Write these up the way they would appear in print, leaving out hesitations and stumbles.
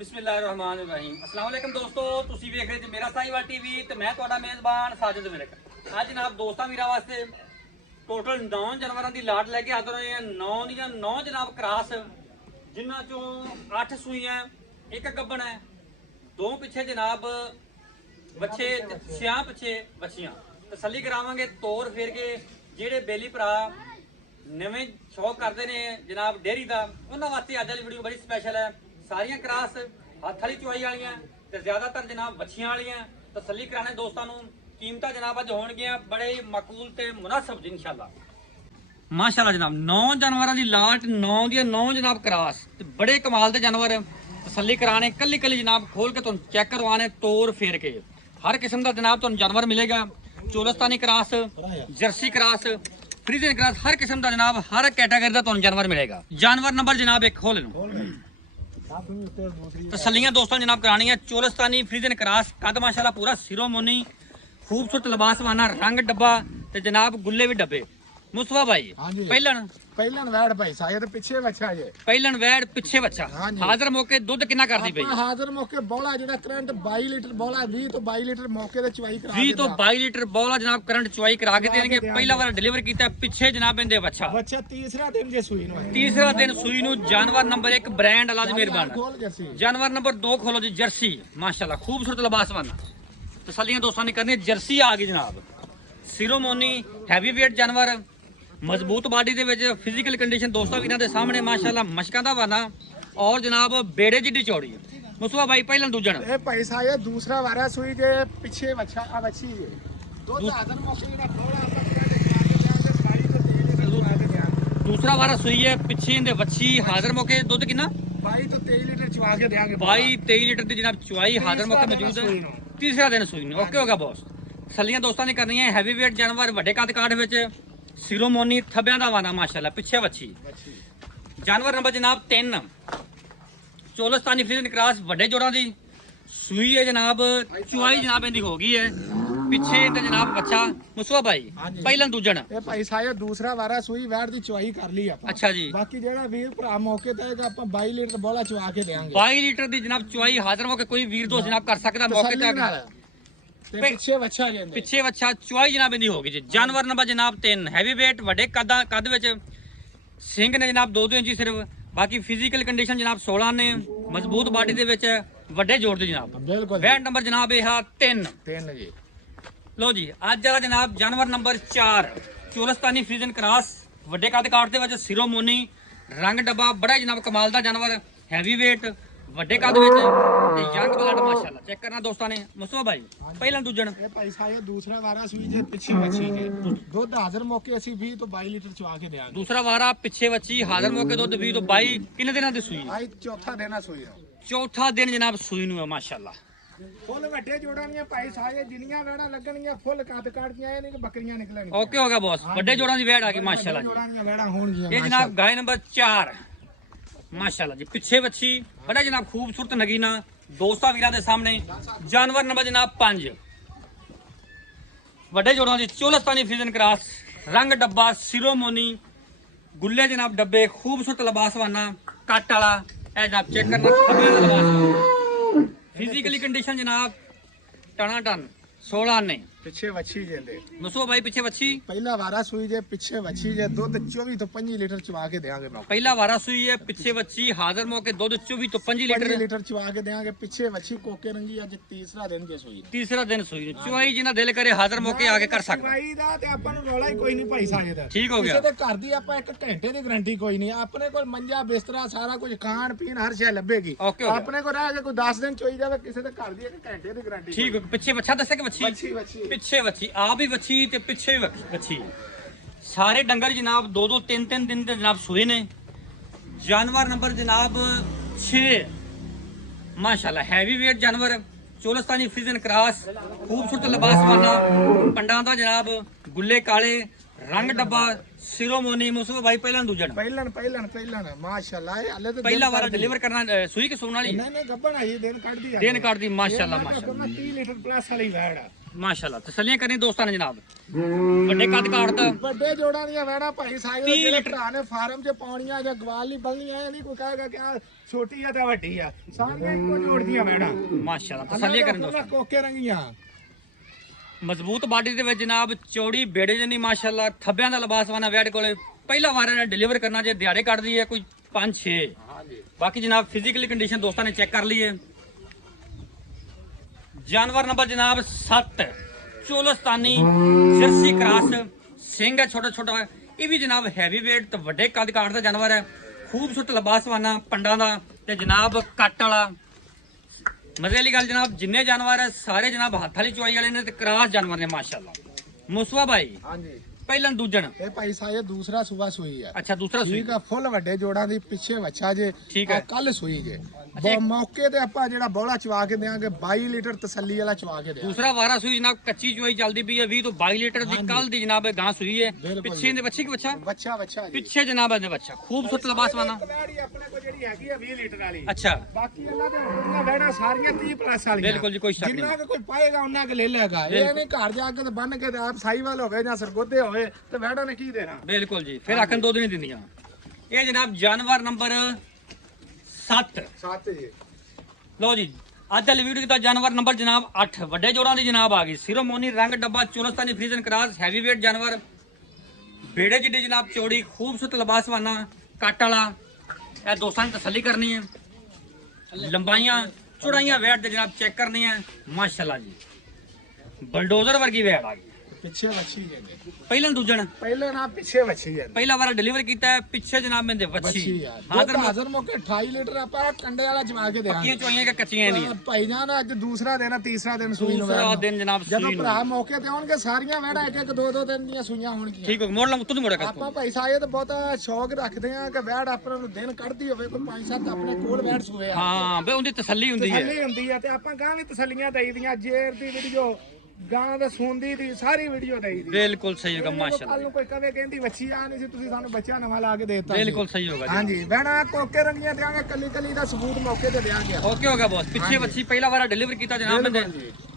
बिस्मिल्लाहिर्रहमानिर्रहीम। अस्सलाम वालेकुम दोस्तों, ਤੁਸੀਂ ਵੇਖ ਰਹੇ ਜੀ ਮੇਰਾ ਸਾਈਵਾਲ ਟੀਵੀ ਤੇ ਮੈਂ ਤੁਹਾਡਾ ਮੇਜ਼ਬਾਨ ਸਾਜਦ ਵਿਰਕ। ਅੱਜ ਜਨਾਬ ਦੋਸਤਾਂ ਵੀਰਾਂ ਵਾਸਤੇ ਟੋਟਲ 9 ਜਾਨਵਰਾਂ ਦੀ ਲਾਟ ਲੈ ਕੇ ਹਾਜ਼ਰ ਹੋਏ ਹਾਂ। 9 ਦੀਆਂ 9 ਜਨਾਬ ਕ੍ਰਾਸ, ਜਿਨ੍ਹਾਂ ਚੋਂ 8 ਸੂਈਆਂ, ਇੱਕ ਗੱਬਣ ਹੈ, 2 ਪਿੱਛੇ ਜਨਾਬ ਬੱਚੇ, 6 ਪਿੱਛੇ ਬੱਚੀਆਂ। ਤਸੱਲੀ ਕਰਾਵਾਂਗੇ ਤੋਰ ਫੇਰ ਕੇ ਜਿਹੜੇ ਬੇਲੀ ਭਰਾ ਨਵੇਂ ਸ਼ੌਕ ਕਰਦੇ ਨੇ ਜਨਾਬ ਡੇਅਰੀ ਦਾ, ਉਹਨਾਂ ਵਾਸਤੇ ਅੱਜ ਵਾਲੀ ਵੀਡੀਓ ਬੜੀ ਸਪੈਸ਼ਲ ਹੈ। ਸਾਰੀਆਂ ਕ੍ਰਾਸ ਹੱਥ ਵਾਲੀ ਚੁਆਈ ਵਾਲੀਆਂ ਤੇ ਜ਼ਿਆਦਾਤਰ ਜਨਾਬ ਬੱਚੀਆਂ ਵਾਲੀਆਂ। ਤਸੱਲੀ ਕਰਾਣੇ ਦੋਸਤਾਂ ਨੂੰ। ਕੀਮਤਾਂ ਜਨਾਬ ਅੱਜ ਹੋਣਗੀਆਂ ਬੜੇ ਮਾਕੂਲ ਤੇ ਮੁਨਾਸਬ ਜੀ ਇਨਸ਼ਾਅੱਲਾ। ਮਾਸ਼ਾਅੱਲਾ ਜਨਾਬ 9 ਜਾਨਵਰਾਂ ਦੀ ਲਾਟ, 9 ਦੀਆਂ 9 ਜਨਾਬ ਕ੍ਰਾਸ ਤੇ ਬੜੇ ਕਮਾਲ ਦੇ ਜਾਨਵਰ। ਤਸੱਲੀ ਕਰਾਣੇ ਕੱਲੀ ਕੱਲੀ ਜਨਾਬ ਖੋਲ ਕੇ ਤੁਹਾਨੂੰ ਚੈੱਕ ਕਰਵਾਣੇ ਤੋਰ ਫੇਰ ਕੇ। ਹਰ ਕਿਸਮ ਦਾ ਜਨਾਬ ਤੁਹਾਨੂੰ ਜਾਨਵਰ ਮਿਲੇਗਾ। Cholistani cross, Jersey cross, Friesian cross, ਹਰ ਕਿਸਮ ਦਾ ਜਨਾਬ ਹਰ ਕੈਟਾਗਰੀ ਦਾ ਤੁਹਾਨੂੰ ਜਾਨਵਰ ਮਿਲੇਗਾ। ਜਾਨਵਰ ਨੰਬਰ ਜਨਾਬ ਇੱਕ ਖੋਲ ਲਓ। ਤਸੱਲੀਆਂ ਦੋਸਤਾਂ ਜਨਾਬ ਕਰਾਣੀਆਂ। ਚੋਲਸਤਾਨੀ ਫਰੀਜ਼ਨ ਕ੍ਰਾਸ, ਕੱਦ ਮਾਸ਼ਾਅੱਲਾ ਪੂਰਾ ਸਿਰੋਮੋਨੀ, ਖੂਬਸੂਰਤ ਲਿਬਾਸਵਾਨਾ, ਰੰਗ ਡੱਬਾ ਤੇ ਜਨਾਬ ਗੁੱਲੇ ਵੀ ਡੱਬੇ। ਮੁਸਤਫਾ ਭਾਈ ਪਹਿਲਣ ਵੈੜ ਭਾਈ ਸਾਇਦ ਪਿੱਛੇ ਬੱਚਾ ਜੇ। ਪਹਿਲਣ ਵੈੜ ਪਿੱਛੇ ਬੱਚਾ। ਹਾਜ਼ਰ ਮੌਕੇ ਦੁੱਧ ਕਿੰਨਾ ਕਰਦੀ ਪਈ? ਹਾਜ਼ਰ ਮੌਕੇ ਬੋਲਾ ਜਿਹੜਾ ਕਰੰਟ 22 ਲੀਟਰ ਬੋਲਾ, 20 ਤੋਂ 22 ਲੀਟਰ ਮੌਕੇ ਤੇ ਚਵਾਈ ਕਰਾ 20 ਤੋਂ 22 ਲੀਟਰ ਬੋਲਾ ਜਨਾਬ ਕਰੰਟ ਚੁਆਈ ਕਰਾ ਕੇ ਦੇਣਗੇ। ਪਹਿਲਾ ਵਾਰ ਡਿਲੀਵਰ ਕੀਤਾ ਪਿੱਛੇ ਜਨਾਬ ਇਹਦੇ ਬੱਚਾ ਤੀਸਰਾ ਦਿਨ ਜੇ ਸੂਈ ਨੂੰ। ਤੀਸਰਾ ਦਿਨ ਸੂਈ ਨੂੰ। ਜਾਨਵਰ ਨੰਬਰ 1 ਬ੍ਰਾਂਡ ਅੱਲਾ ਦੀ ਮਿਹਰਬਾਨੀ। ਜਾਨਵਰ ਨੰਬਰ 2 ਖੋਲੋ ਜੀ ਜਰਸੀ, ਮਾਸ਼ਾਅੱਲਾ ਖੂਬਸੂਰਤ ਲਿਬਾਸਵਾਨਾ। ਤਸੱਲੀਆਂ ਦੋਸਤਾਂ ਨੇ ਕਰਨੀ। ਜਰਸੀ ਆ ਗਈ ਜਨਾਬ, ਸਿਰੋਮੋਨੀ, ਹੈਵੀ weight ਜਾਨਵਰ, ਮਜ਼ਬੂਤ ਬਾਡੀ ਦੇ ਵਿੱਚ, ਫਿਜ਼ੀਕਲ ਕੰਡੀਸ਼ਨ ਦੋਸਤਾਂ ਵੀਰਾਂ ਦੇ ਸਾਹਮਣੇ ਮਾਸ਼ਾਅੱਲਾ ਮਸ਼ਕਾਂ ਦਾ ਵਾਨਾ ਔਰ ਜਨਾਬ ਬੇੜੇ ਜਿੱਡੀ ਚੌੜੀ ਹੈ। ਮੁਸਤਫਾ ਭਾਈ ਪਹਿਲਾਂ ਦੂਜਣ ਇਹ ਭਾਈ ਸਾਹਿਬ ਦੂਸਰਾ ਵਾਰਾ ਸੂਈ ਜੇ ਪਿੱਛੇ ਬੱਚਾ ਆ ਬੱਚੀ ਜੇ। ਦੁੱਧ ਹਾਜ਼ਰ ਮੌਕੇ ਜਿਹੜਾ ਬੋਲਾ ਆਪਾਂ ਦੂਸਰਾ ਵਾਰਾ ਸੂਈ ਹੈ, ਪਿੱਛੇ ਇਹਦੇ ਵੱਛੀ। ਹਾਜ਼ਰ ਮੌਕੇ ਦੁੱਧ ਕਿੰਨਾ? 22 ਤੋਂ 23 ਲੀਟਰ ਚਵਾ ਕੇ ਦੇਾਂਗੇ। 22-23 ਲੀਟਰ ਦੀ ਜਨਾਬ ਚੁਆਈ ਹਾਜ਼ਰ ਮੌਕੇ ਮੌਜੂਦ ਹੈ। ਤੀਸਰਾ ਦਿਨ ਸੂਈ ਨੂੰ। ਓਕੇ ਹੋਗਾ ਬੌਸ। ਤਸੱਲੀਆਂ ਦੋਸਤਾਂ ਨੇ ਕਰਨੀਆਂ। ਹੈਵੀ weight ਜਾਨਵਰ, ਵੱਡੇ ਕੱਦ ਕਾਠ ਵਿੱਚ, ਸਿਰੋਮੋਨੀ, ਥੱਬਿਆਂ ਦਾ ਵਾਨਾ ਮਾਸ਼ਾਅੱਲਾ, ਪਿੱਛੇ ਵੱਛੀ। ਜਾਨਵਰ ਨੰਬਰ ਜਨਾਬ 3 ਚੋਲਸਤਾਨੀ ਫਰੀਜ਼ਨ ਕ੍ਰਾਸ, ਵੱਡੇ ਜੋੜਾਂ ਦੀ ਸੂਈ ਹੈ ਜਨਾਬ। ਚੁਆਈ ਜਨਾਬ ਇਹਦੀ ਹੋ ਗਈ ਹੈ, ਪਿੱਛੇ ਤੇ ਜਨਾਬ ਬੱਚਾ। ਮੁਸਤਫਾ ਭਾਈ ਪਹਿਲਾਂ ਦੂਜਣ। ਇਹ ਭਾਈ ਸਾਹਿਬ ਦੂਸਰਾ ਵਾਰਾ ਸੂਈ ਵੈੜ ਦੀ ਚੁਆਈ ਕਰ ਲਈ ਆਪਾਂ। ਅੱਛਾ ਜੀ। ਬਾਕੀ ਜਿਹੜਾ ਵੀਰ ਭਰਾ ਮੌਕੇ ਤੇ ਆਏਗਾ ਆਪਾਂ 22 ਲੀਟਰ ਬੋਲਾ ਚਵਾ ਕੇ ਦੇਾਂਗੇ। 22 ਲੀਟਰ ਦੀ ਜਨਾਬ ਚੁਆਈ ਹਾਜ਼ਰ ਮੌਕੇ ਕੋਈ ਵੀਰ ਦੋਸਤ ਜਨਾਬ ਕਰ ਸਕਦਾ ਮੌਕੇ ਤੇ ਆ ਕੇ। ਤੇ ਪਿੱਛੇ ਬੱਚਾ ਜੇ। ਪਿੱਛੇ ਬੱਚਾ ਚੁਆਈ ਜਨਾਬ ਇਹਦੀ ਹੋ ਗਈ ਜੀ। ਜਾਨਵਰ ਨੰਬਰ ਜਨਾਬ 3 ਹੈਵੀ weight, ਵੱਡੇ ਕੱਦ ਵਿੱਚ, ਸਿੰਘ ਨੇ ਜਨਾਬ 2-2 ਇੰਚੀ ਸਿਰਫ। ਬਾਕੀ ਫਿਜ਼ੀਕਲ ਕੰਡੀਸ਼ਨ ਜਨਾਬ 16 ਨੇ, ਮਜ਼ਬੂਤ ਬਾਡੀ ਦੇ ਵਿੱਚ, ਵੱਡੇ ਜੋੜ ਦੇ ਜਨਾਬ। ਬਿਲਕੁਲ। ਵੈਟ ਨੰਬਰ ਜਨਾਬ ਇਹ 3 ਜੀ। ਲੋ ਜੀ ਅੱਜ ਵਾਲਾ ਜਨਾਬ ਜਾਨਵਰ ਨੰਬਰ 4 ਚੋਲਸਤਾਨੀ ਫਰੀਜ਼ਨ ਕ੍ਰਾਸ, ਵੱਡੇ ਕੱਦ ਕਾਠ ਦੇ ਵਿੱਚ, ਸਿਰੋਮੋਨੀ, ਰੰਗ ਡੱਬਾ, ਬੜਾ ਜਨਾਬ ਕਮਾਲ ਦਾ ਜਾਨਵਰ। ਹੈਵੀ weight, ਵੱਡੇ ਕੱਦ ਵਿੱਚ ਤੇ ਯੰਗ ਬਲੱਡ ਮਾਸ਼ਾਅੱਲਾ। ਚੈੱਕ ਕਰਨਾ ਦੋਸਤਾਂ ਨੇ। ਮੁਸਤਫਾ ਭਾਈ ਪਹਿਲਾਂ ਦੂਜਣ। ਇਹ ਭਾਈ ਸਾਹਿਬ ਦੂਸਰਾ ਵਾਰਾ ਸੂਈ ਜੇ ਪਿੱਛੇ ਬੱਚੀ ਜੇ। ਦੁੱਧ ਹਾਜ਼ਰ ਮੌਕੇ ਅਸੀਂ 20 ਤੋਂ 22 ਲੀਟਰ ਚਵਾ ਕੇ ਦੇਾਂਗੇ। ਦੂਸਰਾ ਵਾਰਾ ਪਿੱਛੇ ਬੱਚੀ, ਹਾਜ਼ਰ ਮੌਕੇ ਦੁੱਧ 20 ਤੋਂ 22। ਕਿੰਨੇ ਦਿਨਾਂ ਦੀ ਸੂਈ? ਆਈ ਚੌਥਾ ਦਿਨ ਆ ਸੂਈ ਦਾ। ਚੌਥਾ ਦਿਨ ਜਨਾਬ ਸੂਈ ਨੂੰ ਹੈ ਮਾਸ਼ਾਅੱਲਾ। ਫੁੱਲ ਵੱਡੇ ਜੋੜਾਂ ਦੀਆਂ ਭਾਈ ਸਾਹਿਬ ਜਿੰਨੀਆਂ ਵੈੜਾਂ ਲੱਗਣਗੀਆਂ ਫੁੱਲ ਕੱਦ ਕਾਟਦੀਆਂ, ਇਹ ਨਹੀਂ ਕਿ ਬੱਕਰੀਆਂ ਨਿਕਲਣਗੀਆਂ। ਓਕੇ ਹੋ ਗਿਆ ਬੌਸ। ਵੱਡੇ ਜੋੜਾਂ ਦੀ ਵੈੜ ਆ ਗਈ ਮਾਸ਼ਾਅੱਲਾ ਜੀ। ਜੋੜਾਂ ਦੀਆਂ ਵੈੜਾਂ ਹੋਣਗੀਆਂ। ਇਹ ਜਨਾਬ ਗਾय ਨੰਬਰ 4 ਮਾਸ਼ਾਅੱਲਾ ਜੀ, ਪਿੱਛੇ ਬੱਚੀ, ਬੜਾ ਜਨਾਬ ਖੂਬਸੂਰਤ ਨਗੀਨਾ ਦੋਸਤਾਂ ਵੀਰਾਂ ਦੇ ਸਾਹਮਣੇ। ਜਾਨਵਰ ਨੰਬਰ ਜਨਾਬ 5 ਵੱਡੇ ਜੋੜਾਂ ਦੀ ਚੋਲਸਤਾਨੀ ਫਰੀਜ਼ਨ ਕ੍ਰਾਸ, ਰੰਗ ਡੱਬਾ, ਸਿਰੋਮੋਨੀ, ਗੁੱਲੇ ਜਨਾਬ ਡੱਬੇ, ਖੂਬਸੂਰਤ ਲਿਬਾਸਵਾਨਾ, ਕੱਟ ਵਾਲਾ। ਇਹ ਜਨਾਬ ਚੈੱਕ ਕਰਨਾ ਥੱਬਿਆਂ ਦਾ ਲਿਬਾਸ। ਫਿਜ਼ੀਕਲੀ ਕੰਡੀਸ਼ਨ ਜਨਾਬ ਟਨਾ ਟਨ 16 ਨੇ। ਪਿੱਛੇ ਵੱਛੀ ਜਾਂਦੇ। ਮੁਸਤਫਾ ਭਾਈ ਪਿੱਛੇ ਵੱਛੀ ਪਹਿਲਾ ਵਾਰਾ ਸੂਈ ਜੇ ਪਿੱਛੇ ਵੱਛੀ ਜੇ। ਦੁੱਧ 24 ਤੋਂ 25 ਲੀਟਰ ਚਵਾ ਕੇ ਦੇਾਂਗੇ। ਪਹਿਲਾ ਵਾਰਾ ਸੂਈ ਹੈ, ਪਿੱਛੇ ਵੱਛੀ, ਹਾਜ਼ਰ ਮੌਕੇ ਦੁੱਧ 24 ਤੋਂ 25 ਲੀਟਰ ਚਵਾ ਕੇ ਦੇਾਂਗੇ। ਪਿੱਛੇ ਵੱਛੀ ਕੋਕੇ ਰੰਗੀ। ਅੱਜ ਤੀਸਰਾ ਦਿਨ ਜੇ ਸੂਈ। ਤੀਸਰਾ ਦਿਨ ਸੂਈ। ਚੁਆਈ ਜਿੰਨਾ ਦਿਲ ਕਰੇ ਹਾਜ਼ਰ ਮੌਕੇ ਆ ਕੇ ਕਰ ਸਕਦਾ। ਚੁਆਈ ਦਾ ਤੇ ਆਪਾਂ ਨੂੰ ਰੌਲਾ ਹੀ ਕੋਈ ਨਹੀਂ ਭਾਈ ਸਾਹਿਬ ਦਾ। ਠੀਕ ਹੋ ਗਿਆ। ਕਿਸੇ ਦੇ ਘਰ ਦੀ ਆਪਾਂ 1 ਘੰਟੇ ਦੀ ਗਾਰੰਟੀ ਕੋਈ ਨਹੀਂ। ਆਪਣੇ ਕੋਲ ਮੰਜਾ ਬਿਸਤਰਾ ਸਾਰਾ ਕੁਝ, ਖਾਣ ਪੀਣ ਹਰ ਸ਼ੈ ਲੱਭੇਗੀ। ਆਪਣੇ ਕੋਲ ਰਹਿ ਕੇ ਕੋਈ 10 ਦਿਨ ਚੋਈ ਜਾਵੇ, ਕਿਸੇ ਦੇ ਘਰ ਦੀ 1 ਘੰਟੇ ਦੀ ਗਾਰੰਟੀ। ਠੀਕ ਹੋ। ਪਿੱਛੇ ਬੱਚਾ ਦੱਸਿਆ ਕਿ ਵੱਛੀ ਪਿੱਛੇ ਵੱਛੀ ਆ ਵੀ ਵੱਛੀ ਤੇ ਪਿੱਛੇ ਵੀ ਵੱਛੀ। ਸਾਰੇ ਡੰਗਰ ਜਨਾਬ 2-2 3-3 ਦਿਨ ਦੇ ਜਨਾਬ ਸੂਏ ਨੇ। ਜਾਨਵਰ ਨੰਬਰ ਜਨਾਬ 6 ਮਾਸ਼ਾਅੱਲਾ ਹੈਵੀ weight ਜਾਨਵਰ, ਚੋਲਸਤਾਨੀ ਫਰੀਜ਼ਨ ਕ੍ਰਾਸ, ਖੂਬਸੂਰਤ ਲਿਬਾਸਵਾਨਾ, ਪੰਡਾਂ ਦਾ ਜਨਾਬ, ਗੁੱਲੇ ਕਾਲੇ, ਰੰਗ ਡੱਬਾ, ਸਿਰੋਮੋਨੀ। ਮੁਸਤਫਾ ਭਾਈ ਪਹਿਲਾਂ ਦੂਜਣ। ਪਹਿਲਾਂ ਮਾਸ਼ਾਅੱਲਾ। ਇਹ ਹਲੇ ਤੇ ਪਹਿਲਾ ਵਾਰ ਡਿਲੀਵਰ ਕਰਨਾ ਸੂਈ ਕਿ ਸੂਣ ਵਾਲੀ? ਨਹੀਂ ਗੱਬਣ ਆਈ ਦਿਨ ਕੱਢਦੀ ਆ। ਦਿਨ ਕੱਢਦੀ ਮਾਸ਼ਾਅੱਲਾ। 30 ਲੀਟਰ ਪਲੱਸ ਵਾਲੀ ਵੈੜ ਆ ਮਾਸ਼ਾਅੱਲਾ ਤਸੱਲੀਆਂ ਕਰਨੀ ਦੋਸਤਾਂ ਨੇ ਜਨਾਬ ਵੱਡੇ ਕੱਦ ਕਾਠ ਦਾ ਵੱਡੇ ਜੋੜਾਂ ਦੀਆਂ ਵੈੜਾਂ ਭਾਈ ਸਾਹਿਬ 30 ਜਿਹੜੇ ਲੀਟਰ। ਭਰਾ ਨੇ ਫਾਰਮ 'ਚ ਪਾਉਣੀਆਂ ਜਾਂ ਗਵਾਲ ਨਹੀਂ ਬਲਣੀਆਂ ਇਹ ਨਹੀਂ ਕੋਈ ਕਹੇਗਾ ਕਿ ਆਹ ਛੋਟੀ ਆ ਤਾਂ ਵੱਡੀ ਆ ਸਾਰੀਆਂ ਇੱਕੋ ਜੋੜ ਦੀਆਂ ਵੈੜਾਂ ਮਾਸ਼ਾਅੱਲਾ ਤਸੱਲੀਆਂ ਕਰਨ ਦੋਸਤਾਂ ਦੋਸਤਾਂ ਕੋਕੇ ਰੰਗੀਆਂ ਮਜ਼ਬੂਤ ਬਾਡੀ ਦੇ ਵਿੱਚ ਜਨਾਬ ਚੌੜੀ ਬੇੜੇ ਜਨੀ ਮਾਸ਼ਾਅੱਲਾ ਥੱਬਿਆਂ ਦਾ ਲਿਬਾਸਵਾਨਾ ਵੈੜ ਕੋਲੇ ਪਹਿਲਾ ਵਾਰ ਇਹਨੇ ਡਿਲੀਵਰ ਕਰਨਾ ਜੇ ਦਿਹਾੜੇ ਕੱਢਦੀ ਹੈ ਕੋਈ 5-6 ਹਾਂਜੀ ਬਾਕੀ ਜਨਾਬ ਫਿਜ਼ੀਕਲੀ ਕੰਡੀਸ਼ਨ ਦੋਸਤਾਂ ਨੇ ਚੈੱਕ ਕਰ ਲਈ ਹੈ ਜਾਨਵਰ ਨੰਬਰ ਜਨਾਬ 7 ਚੋਲਸਤਾਨੀ ਜਰਸੀ ਕ੍ਰਾਸ ਸਿੰਘ ਹੈ ਛੋਟਾ ਛੋਟਾ ਇਹ ਵੀ ਜਨਾਬ ਹੈਵੀ weight ਤੇ ਵੱਡੇ ਕੱਦ ਕਾਠ ਦਾ ਜਾਨਵਰ ਹੈ ਖੂਬਸੂਰਤ ਲਿਬਾਸਵਾਨਾ ਪੰਡਾਂ ਦਾ ਤੇ ਜਨਾਬ ਕੱਟ ਵਾਲਾ ਮਜ਼ੇ ਵਾਲੀ ਗੱਲ ਜਨਾਬ ਜਿੰਨੇ ਜਾਨਵਰ ਹੈ ਸਾਰੇ ਜਨਾਬ ਹੱਥ ਵਾਲੀ ਚੁਆਈ ਵਾਲੇ ਨੇ ਤੇ ਕ੍ਰਾਸ ਜਾਨਵਰ ਨੇ ਮਾਸ਼ਾਅੱਲਾ ਮੁਸਵਾ ਭਾਈ ਹਾਂਜੀ ਪਹਿਲਾਂ ਦੂਜਣ ਇਹ ਭਾਈ ਸਾਹਿਬ ਦੂਸਰਾ ਸੂਆ ਸੂਈ ਆ ਅੱਛਾ ਦੂਸਰਾ ਸੂਈ ਠੀਕ ਆ ਫੁੱਲ ਵੱਡੇ ਜੋੜਾਂ ਦੀ ਪਿੱਛੇ ਵੱਛਾ ਜੇ ਠੀਕ ਹੈ। ਕੱਲ ਸੂਈ ਜੇ ਮੌਕੇ ਤੇ ਆਪਾਂ ਜਿਹੜਾ ਬੋਲਾ ਚਵਾ ਕੇ ਦੇਾਂਗੇ 22 ਲੀਟਰ ਤਸੱਲੀ ਵਾਲਾ ਚਵਾ ਕੇ ਦੇਾਂਗੇ ਦੂਸਰਾ ਵਾਰਾ ਸੂਈ ਜਨਾਬ ਕੱਚੀ ਚੁਆਈ ਚੱਲਦੀ ਪਈ ਹੈ 20 ਤੋਂ 22 ਲੀਟਰ ਦੀ ਕੱਲ ਦੀ ਜਨਾਬ ਇਹ ਗਾਂ ਸੂਈ ਹੈ ਬਿਲਕੁਲ ਪਿੱਛੇ ਦੇ ਬੱਚੇ ਕੀ ਬੱਚਾ ਵੱਛਾ ਵੱਛਾ ਜੀ ਪਿੱਛੇ ਜਨਾਬ ਇਹਦੇ ਬੱਚਾ ਖੂਬਸੂਰਤ ਲਿਬਾਸਵਾਨਾ ਕਲੈੜੀ ਆਪਣੇ ਕੋਲ ਜਿਹੜੀ ਹੈਗੀ ਆ 20 ਲੀਟਰ ਵਾਲੀ ਅੱਛਾ ਬਾਕੀ ਇਹਨਾਂ ਦੇ ਹੋਣਗੀਆਂ ਵੈੜਾਂ ਸਾਰੀਆਂ 30 ਪਲੱਸ ਵਾਲੀਆਂ ਬਿਲਕੁਲ ਜੀ, ਕੋਈ ਸ਼ੱਕ ਨਹੀਂ। ਜਿੰਨਾ ਕੁ ਕੋਈ ਪਾਏਗਾ ਉਹਨਾਂ ਕੁ ਲੈ ਲੇਗਾ ਇਹ ਨਹੀਂ ਘਰ ਜਾ ਕੇ ਤੇ ਬੰਨ ਕੇ ਤੇ ਆਪ ਸਾਈਵਾਲ ਹੋਵੇ ਜਾਂ ਸਰਗੋਧੇ ਹੋਵੇ ਤੇ ਵੈੜਾਂ ਨੇ ਕੀ ਦੇਣਾ ਬਿਲਕੁਲ ਜੀ ਫਿਰ ਆਖਣ ਦੋ ਨਹੀਂ ਦਿੰਦੀਆਂ ਇਹ ਜਨਾਬ ਜਾਨਵਰ ਨੰਬਰ 7 ਸੱਤ ਜੀ ਲਓ ਜੀ ਅੱਜ ਵਾਲੀ ਵੀਡੀਓ ਦਾ ਜਾਨਵਰ ਨੰਬਰ ਜਨਾਬ 8 ਵੱਡੇ ਜੋੜਾਂ ਦੀ ਜਨਾਬ ਆ ਗਈ ਸਿਰੋਮੋਨੀ ਰੰਗ ਡੱਬਾ Cholistani Friesian cross heavy weight ਜਾਨਵਰ ਬੇੜੇ ਜਿੱਡੀ ਜਨਾਬ ਚੌੜੀ ਖੂਬਸੂਰਤ ਲਿਬਾਸਵਾਨਾ ਕੱਟ ਵਾਲਾ ਇਹ ਦੋਸਤਾਂ ਨੇ ਤਸੱਲੀ ਕਰਨੀ ਹੈ ਲੰਬਾਈਆਂ ਚੌੜਾਈਆਂ weight ਤੇ ਜਨਾਬ ਚੈੱਕ ਕਰਨੀ ਹੈ ਮਾਸ਼ਾਅੱਲਾ ਜੀ ਬਲਡੋਜ਼ਰ ਵਰਗੀ weight ਆ ਗਈ ਪਿੱਛੇ ਵੱਛੀ ਜੀ ਪਹਿਲਾਂ ਦੂਜਣ ਪਹਿਲੇ ਨਾ ਪਿੱਛੇ ਵੱਛੀ ਜੀ ਪਹਿਲਾ ਵਾਰ ਡਿਲੀਵਰ ਕੀਤਾ ਹੈ ਪਿੱਛੇ ਜਨਾਬ ਮੈਂਦੇ ਵੱਛੀ ਵੱਛੀ ਯਾਰ ਹਾਜ਼ਰ ਹਾਜ਼ਰ ਮੌਕੇ 28 ਲੀਟਰ ਆਪਾਂ ਕੰਡੇ ਵਾਲਾ ਜਮਾ ਕੇ ਪੱਕੀਆਂ ਦੇਾਂਗੇ ਚੋਈਆਂ ਕਿ ਕੱਚੀਆਂ ਨਹੀਂ ਭਾਈ ਜਾਨ ਅੱਜ ਦੂਸਰਾ ਦਿਨ ਆ ਤੀਸਰਾ ਦਿਨ ਸੂਈ ਨੂੰ ਦੂਸਰਾ ਵੈੜ ਦਿਨ ਜਨਾਬ ਜਦੋਂ ਸੂਈ ਨੂੰ ਭਰਾ ਮੌਕੇ ਤੇ ਆਉਣਗੇ ਸਾਰੀਆਂ ਵੈੜਾਂ ਇੱਕ ਇੱਕ ਦੋ ਦੋ ਦਿਨ ਦੀਆਂ ਸੂਈਆਂ ਹੋਣਗੀਆਂ ਠੀਕ ਹੋ ਮੋੜ ਲਾ ਤੂੰ ਮੋੜਾ ਕਰ ਆਪਾਂ ਭਾਈ ਸਾਹਿਬ ਤਾਂ ਬਹੁਤਾ ਸ਼ੌਕ ਰੱਖਦੇ ਆ ਕਿ ਵੈੜ ਆਪਾਂ ਨੂੰ ਦਿਨ ਕੱਢਦੀ ਹੋਵੇ ਕੋਈ 5-7 ਆਪਣੇ ਕੋਲ ਵੈੜ ਸੂਏ ਆ ਹਾਂ ਬਈ ਉਹਦੀ ਤਸੱਲੀ ਹੁੰਦੀ ਹੈ ਤਸੱਲੀ ਹੁੰਦੀ ਆ ਤੇ ਆਪਾਂ ਗਾਂ ਵੀ ਤਸੱਲੀਆਂ ਦੇਈਦੀਆਂ ਜੇਰ ਦੀ ਵੀਡੀਓ ਗਾਂ ਦਾ ਸੂੰਦੀ ਦੀ ਸਾਰੀ ਵੀਡੀਓ ਦੇਈਦੀ ਬਿਲਕੁਲ ਸਹੀ ਹੋਗਾ ਕੱਲ ਮਾਸ਼ਾਅੱਲਾ ਨੂੰ ਕੋਈ ਕਵੇ ਕਹਿੰਦੀ ਵੱਛੀ ਆ ਨਹੀਂ ਸੀ ਤੁਸੀਂ ਸਾਨੂੰ ਬੱਚਾ ਨਵਾਂ ਲਾ ਕੇ ਦੇਤਾ ਬਿਲਕੁਲ ਸਹੀ ਹੋਗਾ ਜੀ ਹਾਂਜੀ ਵੈਣਾ ਕੋਕੇ ਰੰਗੀਆਂ ਦਿਆਂਗੇ ਕੱਲੀ ਕੱਲੀ ਦਾ ਸਬੂਤ ਮੌਕੇ ਤੇ ਦਿਆਂਗੇ ਓਕੇ ਹੋਗਾ ਬੌਸ ਪਿੱਛੇ ਬੱਚੀ ਪਹਿਲਾ ਵਾਰ ਡਿਲੀਵਰ ਕੀਤਾ ਜਨਾਬ ਮੈਂਦੇ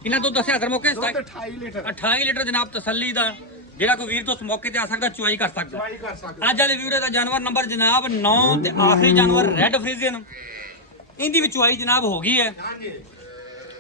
ਇਹਨਾਂ ਤੋਂ ਦੱਸਿਆ ਹਜ਼ਾਰ ਮੌਕੇ ਦੁੱਧ 28 ਲੀਟਰ 28 ਲੀਟਰ ਜਨਾਬ ਤਸੱਲੀ ਦਾ ਜਿਹੜਾ ਕੋਈ ਵੀਰ ਤੋਂ ਉਸ ਮੌਕੇ ਤੇ ਆ ਸਕਦਾ ਚੁਆਈ ਕਰ ਸਕਦਾ ਟਰਾਈ ਕਰ ਸਕਦੇ ਅੱਜ ਵਾਲੀ ਵੀਡੀਓ ਦਾ ਜਾਨਵਰ ਨੰਬਰ ਜਨਾਬ 9 ਤੇ ਆਖਰੀ ਜਾਨਵਰ ਰੈੱਡ ਫਰੀਜ਼ੀਅਨ ਇਹਦੀ ਵੀ ਚੁਆਈ ਜਨਾਬ ਹੋ ਗਈ ਹੈ ਹਾਂਜੀ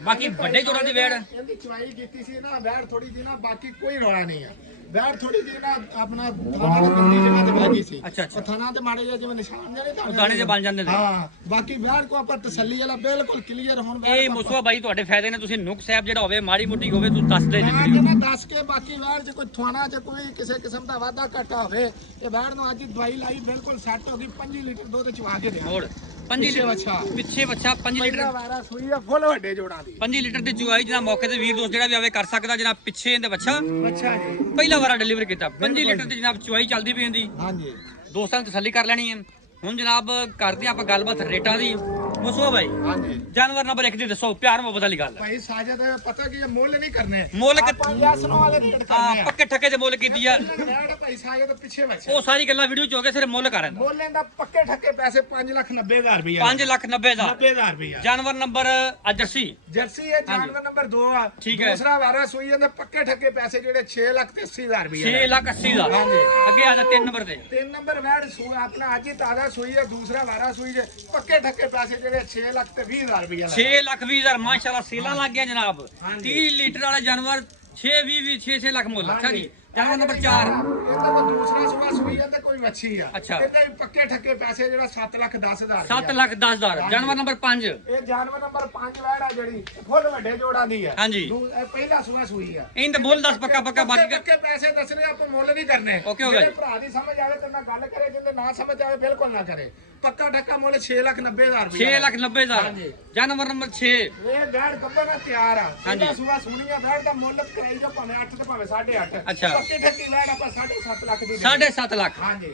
ਬਾਕੀ ਵੱਡੇ ਜੋੜਾਂ ਦੀ ਵੇੜ ਇਹਦੀ ਚੁਆਈ ਕੀਤੀ ਸੀ ਨਾ ਵੈੜ ਥੋੜੀ ਜੀ ਨਾ ਬਾਕੀ ਕੋਈ ਰੌਲਾ ਨਹੀਂ ਹੈ ਵੈੜ ਥੋੜੀ ਜੀ ਨਾ ਆਪਣਾ ਥਾਣਾ ਤੇ ਗੰਦੀ ਜਗ੍ਹਾ ਤੇ ਬਹਿ ਗਈ ਸੀ ਅੱਛਾ, ਅੱਛਾ। ਉਹ ਥਾਣਾ ਤੇ ਮਾੜੇ ਜਿਹੇ ਜਿਵੇਂ ਨਿਸ਼ਾਨ ਜਿਹੜੇ ਉਹ ਦਾਣੇ ਦੇ ਬਣ ਜਾਂਦੇ ਨੇ ਹਾਂ ਬਾਕੀ ਵੈੜ ਕੋ ਆਪਾਂ ਤਸੱਲੀ ਵਾਲਾ ਬਿਲਕੁਲ ਕਲੀਅਰ ਹੁਣ ਵੈੜ ਇਹ ਕੋ ਮੁਸਵਾ ਬਾਈ ਤੁਹਾਡੇ ਫਾਇਦੇ ਨੇ ਤੁਸੀਂ ਨੁਕ ਸਾਹਿਬ ਜਿਹੜਾ ਹੋਵੇ ਮਾੜੀ ਮੋਟੀ ਹੋਵੇ ਤੁਸੀਂ ਦੱਸ ਦੇ ਜੀ ਮੈਂ ਵੀਡੀਓ ਕਹਿੰਦਾ ਦੱਸ ਕੇ ਬਾਕੀ ਵੈੜ 'ਚ ਕੋਈ ਥਾਣਾ 'ਚ ਕੋਈ ਕਿਸੇ ਕਿਸਮ ਦਾ ਵਾਧਾ ਘਾਟਾ ਹੋਵੇ ਇਹ ਵੈੜ ਨੂੰ ਅੱਜ ਦਵਾਈ ਲਾਈ ਬਿਲਕੁਲ ਸੈੱਟ ਹੋ ਗਈ 5 ਲੀਟਰ ਦੁੱਧ ਚਵਾ ਕੇ ਦੇ ਹੋਰ 5 ਪਿੱਛੇ ਲੀਟਰ ਬੱਚਾ। ਪਿੱਛੇ ਬੱਚਾ 5 ਲੀਟਰ ਪਹਿਲਾ ਵਾਰਾ ਸੂਈ ਆ ਫੁੱਲ ਵੱਡੇ ਜੋੜਾਂ ਦੀ 5 ਲੀਟਰ ਦੀ ਚੁਆਈ ਜਿਹੜਾ ਮੌਕੇ ਤੇ ਵੀਰ ਦੋਸਤ ਜਿਹੜਾ ਵੀ ਆਵੇ ਕਰ ਸਕਦਾ ਜਨਾਬ ਪਿੱਛੇ ਇਹਦੇ ਬੱਚਾ ਅੱਛਾ ਜੀ ਪਹਿਲਾ ਵਾਰਾ ਡਿਲੀਵਰ ਕੀਤਾ 5 ਲੀਟਰ ਦੀ ਜਨਾਬ ਚੁਆਈ ਚੱਲਦੀ ਪਈ ਹੁੰਦੀ ਹਾਂਜੀ ਦੋਸਤਾਂ ਨੂੰ ਤਸੱਲੀ ਕਰ ਲੈਣੀ ਹੈ ਹੁਣ ਜਨਾਬ ਕਰਦੇ ਆਪਾਂ ਗੱਲਬਾਤ ਰੇਟਾਂ ਦੀ ਮੁਸਵਾ ਬਾਈ ਹਾਂਜੀ ਜਾਨਵਰ ਨੰਬਰ 1 ਦੀ ਦੱਸੋ ਪਿਆਰ ਮੁਹੱਬਤ ਵਾਲੀ ਗੱਲ ਭਾਈ ਸਾਜਦ ਪਤਾ ਕੀ ਇਹ ਮੁੱਲ ਨਹੀਂ ਕਰਨੇ ਮੁੱਲ ਆਪਾਂ ਯਸਨੋਂ ਵਾਲੇ ਰੇਟ ਕਰਨੇ ਆ ਪੱਕੇ ਠੱਕੇ ਦੇ ਮੁੱਲ ਕੀਤੀ ਆ ਵੈੜ ਭਾਈ ਸਾਜਦ ਪਿੱਛੇ ਬੱਚਾ ਉਹ ਸਾਰੀ ਗੱਲਾਂ ਵੀਡੀਓ ਚ ਹੋ ਕੇ ਸਿਰ ਮੁੱਲ ਕਰਨ ਮੁੱਲ ਇਹਦਾ ਪੱਕੇ ਠੱਕੇ ਪੈਸੇ 5,90,000 ਰੁਪਏ 5,90,000 90,000 ਰੁਪਏ ਜਾਨਵਰ ਨੰਬਰ ਅਜਰਸੀ ਜਰਸੀ ਇਹ ਜਾਨਵਰ ਨੰਬਰ 2 ਆ ਠੀਕ ਹੈ। ਦੂਸਰਾ ਵਾਰਾ ਸੂਈ ਇਹਦੇ ਪੱਕੇ ਠੱਕੇ ਪੈਸੇ ਜਿਹੜੇ 6,80,000 ਰੁਪਏ 6,80,000 ਹਾਂਜੀ। ਅੱਗੇ ਆ ਜਾ 3 ਨੰਬਰ ਤੇ 3 ਨੰਬਰ ਵੈੜ ਸੂ ਆਪਣਾ ਅੱਜ ਹੀ ਤਾਜ਼ਾ ਸੂਈ ਹੈ ਦੂਸਰਾ ਵਾਰਾ ਸੂਈ ਜੇ ਪੱਕੇ ਠੱਕੇ ਪੈਸੇ ਜਿਹੜੇ 6,20,000 ਰੁਪਏ 6,20,000 ਮਾਸ਼ਾਅੱਲਾ ਸੇਲਾਂ ਲੱਗ ਗਿਆ ਜਨਾਬ ਹਾਂਜੀ। 30 ਲੀਟਰ ਵਾਲਾ ਜਾਨਵਰ 6 ਲੱਖ ਮੁੱਲ ਅੱਛਾ ਜੀ ਜਾਨਵਰ ਨੰਬਰ 4 ਇਹਦਾ ਤਾਂ ਦੂਸਰਾ ਸੂਆ ਸੂਈ ਹੈ ਤੇ ਕੋਈ ਵੱਛੀ ਆ ਅੱਛਾ। ਇਹਦੇ ਵੀ ਪੱਕੇ ਠੱਕੇ ਪੈਸੇ ਜਿਹੜਾ 7,10,000 7,10,000 ਜਾਨਵਰ ਨੰਬਰ 5 ਇਹ ਜਾਨਵਰ ਨੰਬਰ 5 ਵੈੜ ਆ ਜਿਹੜੀ ਫੁੱਲ ਵੱਡੇ ਜੋੜਾਂ ਦੀ ਆ ਹਾਂਜੀ। ਇਹ ਪਹਿਲਾ ਸੂਆ ਸੂਈ ਆ ਇਹਦਾ ਮੁੱਲ ਦੱਸ ਪੱਕਾ ਬਾਕੀ ਪੱਕੇ ਪੈਸੇ ਦੱਸਣੇ ਆਪਾਂ ਮੁੱਲ ਨਹੀਂ ਕਰਨੇ ਓਕੇ ਹੋ ਗਿਆ ਜਿਹੜੇ ਜੀ। ਭਰਾ ਦੀ ਸਮਝ ਆਵੇ ਤੇ ਨਾਲ ਗੱਲ ਕਰੇ ਜਿੰਦੇ ਨਾ ਸਮਝ ਆਵੇ ਬਿਲਕੁਲ ਨਾ ਕਰੇ ਪੱਕਾ ਠੱਕਾ ਮੁੱਲ 6,90,000 ਰੁਪਏ 6,90,000 ਹਾਂਜੀ। ਜਾਨਵਰ ਨੰਬਰ 6 ਇਹ ਵੈੜ ਗੱਬਣਾ ਤਿਆਰ ਆ ਹਾਂਜੀ। ਇਹਦਾ ਸੂਆ ਸੁਣੀਆਂ ਵੈੜ ਦਾ ਮੁੱਲ ਕਰਾਈ ਜੋ ਭਾਵੇਂ 8 ਤੇ ਭਾਵੇਂ 8.5 ਅੱਛਾ। ਪੱਕੇ ਠੱਕੀ ਵੈੜ ਆਪਾਂ 7.5 ਲੱਖ ਦੀ 7.5 ਲੱਖ ਹਾਂਜੀ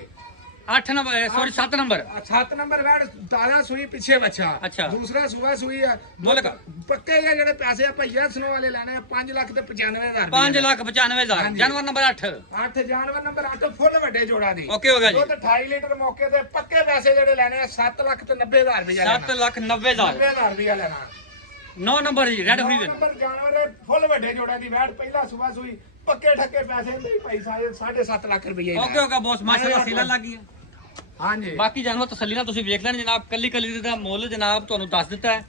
8 ਨੰਬਰ ਸੌਰੀ 7 ਨੰਬਰ 7 ਨੰਬਰ ਵੈੜ ਤਾਜ਼ਾ ਸੂਈ ਪਿੱਛੇ ਬੱਚਾ ਅੱਛਾ। ਦੂਸਰਾ ਸੂਆ ਸੂਈ ਆ ਮੁੱਲ ਕਰ ਪੱਕੇ ਆ ਜਿਹੜੇ ਪੈਸੇ ਆਪਾਂ ਯੈਸਨੋ ਵਾਲੇ ਲੈਣੇ ਆ 5,95,000 5,95,000 ਜਾਨਵਰ ਨੰਬਰ 8 8 ਜਾਨਵਰ ਨੰਬਰ 8 ਫੁੱਲ ਵੱਡੇ ਜੋੜਾ ਦੀ ਓਕੇ ਹੋ ਗਿਆ ਜੀ ਦੁੱਧ 28 ਲੀਟਰ ਮੌਕੇ ਤੇ ਪੱਕੇ ਪੈਸੇ ਜਿਹੜੇ ਲੈਣੇ ਆ 7,90,000 ਰੁਪਏ ਲੈਣਾ 7,90,000 90,000 ਰੁਪਏ ਲੈਣਾ 9 ਨੰਬਰ ਜੀ ਰੈਡ ਫਰੀ ਦੇ ਨੰਬਰ ਜਾਨਵਰ ਫੁੱਲ ਵੱਡੇ ਜੋੜਿਆਂ ਦੀ ਵੈਟ ਪਹਿਲਾ ਸੂਆ ਸੂਈ ਪੱਕੇ ਠੱਕੇ ਪੈਸੇ ਹੁੰਦੇ ਹੀ ਭਾਈ ਸਾਹਿਬ 7.5 ਲੱਖ ਰੁਪਏ ਓਕੇ ਓਕੇ ਬੌਸ ਮਾਸ਼ਾਅੱਲਾ ਸੀਲਾਂ ਲੱਗ ਗਈਆਂ ਹਾਂਜੀ ਬਾਕੀ ਜਾਨਵਰ ਤਸੱਲੀ ਨਾਲ ਤੁਸੀਂ ਵੇਖ ਲੈਣ ਜਨਾਬ ਕੱਲੀ ਕੱਲੀ ਦਾ ਮੁੱਲ ਜਨਾਬ ਤੁਹਾਨੂੰ ਦੱਸ ਦਿੱਤਾ ਹੈ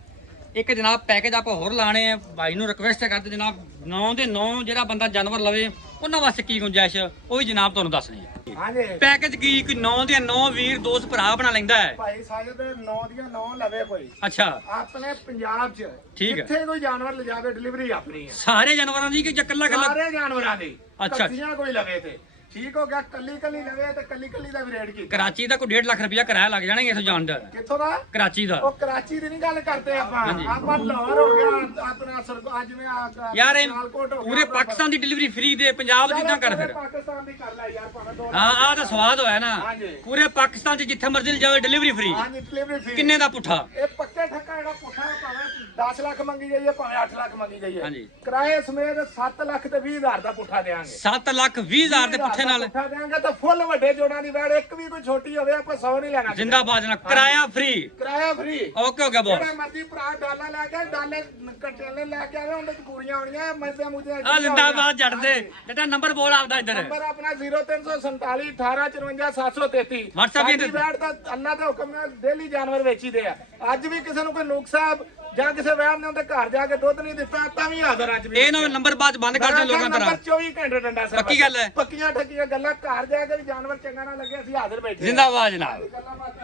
ਇੱਕ ਜਨਾਬ ਪੈਕੇਜ ਆਪਾਂ ਹੋਰ ਲਾਣੇ ਆ ਭਾਈ ਨੂੰ ਰਿਕਵੈਸਟ ਕਰਦੇ ਜਨਾਬ 9 ਦੇ 9 ਜਿਹੜਾ ਬੰਦਾ ਜਾਨਵਰ ਲਵੇ ਉਹਨਾਂ ਵਾਸਤੇ ਕੀ ਗੁੰਜਾਇਸ਼ ਉਹ ਵੀ ਜਨਾਬ ਤੁਹਾਨੂੰ ਦੱਸਣੀ ਹੈ ਹਾਂਜੀ ਪੈਕੇਜ ਕੀ ਕੋਈ 9 ਦੇ 9 ਵੀਰ ਦੋਸਤ ਭਰਾ ਬਣਾ ਲੈਂਦਾ ਹੈ ਭਾਈ ਸਾਹਿਬ 9 ਦੀਆਂ 9 ਲਵੇ ਕੋਈ ਅੱਛਾ ਆਪਣੇ ਪੰਜਾਬ 'ਚ ਠੀਕ ਹੈ। ਜਿੱਥੇ ਕੋਈ ਜਾਨਵਰ ਲਿਜਾਵੇ ਡਿਲੀਵਰੀ ਆਪਣੀ ਹੈ ਸਾਰੇ ਜਾਨਵਰਾਂ ਦੀ ਕਿ ਇਕੱਲਾ ਸਾਰੇ ਜਾਨਵਰਾਂ ਦੀ ਅੱਛਾ। ਕੱਚੀਆਂ ਕੋਈ ਲਵੇ ਤੇ ਠੀਕ ਹੋ ਗਿਆ ਕੱਲੀ ਕੱਲੀ ਲਵੇ ਤੇ ਕੱਲੀ ਕੱਲੀ ਦਾ ਵੀ ਰੇਟ ਕੀ ਕਰਾਚੀ ਦਾ ਕੋਈ 1.5 ਲੱਖ ਰੁਪਇਆ ਕਿਰਾਇਆ ਲੱਗ ਜਾਣਗੇ ਇਥੋਂ ਜਾਣ ਦਾ ਕਿੱਥੋਂ ਦਾ ਕਰਾਚੀ ਦਾ ਉਹ ਕਰਾਚੀ ਦੀ ਨਹੀਂ ਗੱਲ ਕਰਦੇ ਆਪਾਂ ਹਾਂਜੀ। ਆਪਾਂ ਲਾਹੌਰ ਹੋ ਗਿਆ ਆਪਣਾ ਅੱਜ ਜਿਵੇਂ ਯਾਰ ਇਹ ਸਿਆਲਕੋਟ ਹੋ ਗਿਆ, ਪੂਰੇ ਪਾਕਿਸਤਾਨ ਦੀ ਡਿਲੀਵਰੀ ਫ੍ਰੀ ਦੇ ਪੰਜਾਬ ਦੀ ਤਾਂ ਕਰ ਫਿਰ ਪਾਕਿਸਤਾਨ ਦੀ ਕਰ ਲੈ ਯਾਰ ਭਾਵੇਂ 2 ਹਾਂ ਆਹ ਤਾਂ ਸਵਾਦ ਹੋਇਆ ਨਾ ਹਾਂਜੀ। ਪੂਰੇ ਪਾਕਿਸਤਾਨ 'ਚ ਜਿੱਥੇ ਮਰਜ਼ੀ ਜਾਵੇ ਡਿਲੀਵਰੀ ਫ੍ਰੀ ਹਾਂਜੀ ਡਿਲੀਵਰੀ ਫੀ ਕਿੰਨੇ ਦਾ ਪੁੱਠਾ ਇਹ ਪੱਕੇ ਠੱਕਾ ਜਿਹੜਾ ਪੁੱਠਾ ਹੈ, ਭਾਵੇਂ 10 ਲੱਖ ਮੰਗੀ ਜਾਈਏ ਭਾਵੇਂ 8 ਲੱਖ ਮੰਗੀ ਜਾਈਏ ਹਾਂਜੀ। ਕਿਰਾਏ ਸਮੇਤ 7 ਲੱਖ ਤੇ 20 ਹਜ਼ਾਰ ਦਾ ਪੁੱਠਾ ਦੇਾਂਗੇ 7 ਲੱਖ 20 ਹਜ਼ਾਰ ਦੇ ਪੁੱਠੇ ਨਾਲ ਪੁੱਠਾ ਦੇਾਂਗੇ ਤਾਂ ਫੁੱਲ ਵੱਡੇ ਜੋੜਾਂ ਦੀ ਵੈੜ ਇੱਕ ਵੀ ਕੋਈ ਛੋਟੀ ਹੋਵੇ ਆਪਾਂ 100 ਨਹੀਂ ਲੈਣਾ ਜਿੰਦਾਬਾਦ ਜਨਾ ਕਿਰਾਇਆ ਫ੍ਰੀ ਕਿਰਾਇਆ ਫ੍ਰੀ ਓਕੇ ਓਕੇ ਬੋਸ ਜਿਹੜੇ ਮਰਜ਼ੀ ਭਰਾ ਡਾਲਾ ਲੈ ਕੇ ਡਾਲੇ ਕੰਟੇਨਰ ਲੈ ਕੇ ਆਵੇ ਉਹਦੇ ਚ ਪੂਰੀਆਂ ਹੋਣੀਆਂ ਮੱਝਾਂ ਮੁੱਝਾਂ ਆ ਜਿੰਦਾਬਾਦ ਜੜ ਦੇ ਬੇਟਾ ਨੰਬਰ ਬੋਲ ਆਪਦਾ ਇੱਧਰ ਨੰਬਰ ਆਪਣਾ 0347 1854 733 WhatsApp ਵੀ ਸਾਡੀ ਵੈੜ ਤਾਂ ਅੱਲਾ ਦੇ ਹੁਕਮ ਨਾਲ ਡੇਲੀ ਜਾਨਵਰ ਵੇਚੀਦੇ ਆ ਅੱਜ ਵੀ ਕਿਸੇ ਨੂੰ ਕੋਈ ਨੁਕਸਾ ਜਾਂ ਕਿਸੇ ਵੈੜ ਨੇ ਉਹਦੇ ਘਰ ਜਾ ਕੇ ਦੁੱਧ ਨਹੀਂ ਦਿੱਤਾ ਤਾਂ ਵੀ ਹਾਜ਼ਰ ਅੱਜ ਵੀ ਇਹ ਨਾ ਨੰਬਰ ਬਾਅਦ ਬੰਦ ਕਰ ਦੇ ਲੋਕਾਂ ਤਰ੍ਹਾਂ ਨੰਬਰ 24 ਘੰਟੇ ਡੰਡਾ ਸਾਹਿਬ ਪੱਕੀ ਗੱਲ ਹੈ ਪੱਕੀਆਂ ਠੱਕੀਆਂ ਗੱਲਾਂ ਘਰ ਜਾ ਕੇ ਵੀ ਜਾਨਵਰ ਚੰਗਾ ਨਾ ਲੱਗੇ ਅਸੀਂ ਹਾਜ਼ਰ ਬੈਠੇ ਜਿੰਦਾਬਾਦ ਜਨਾਬ ਗੱਲਾਂ ਬਾਤਾਂ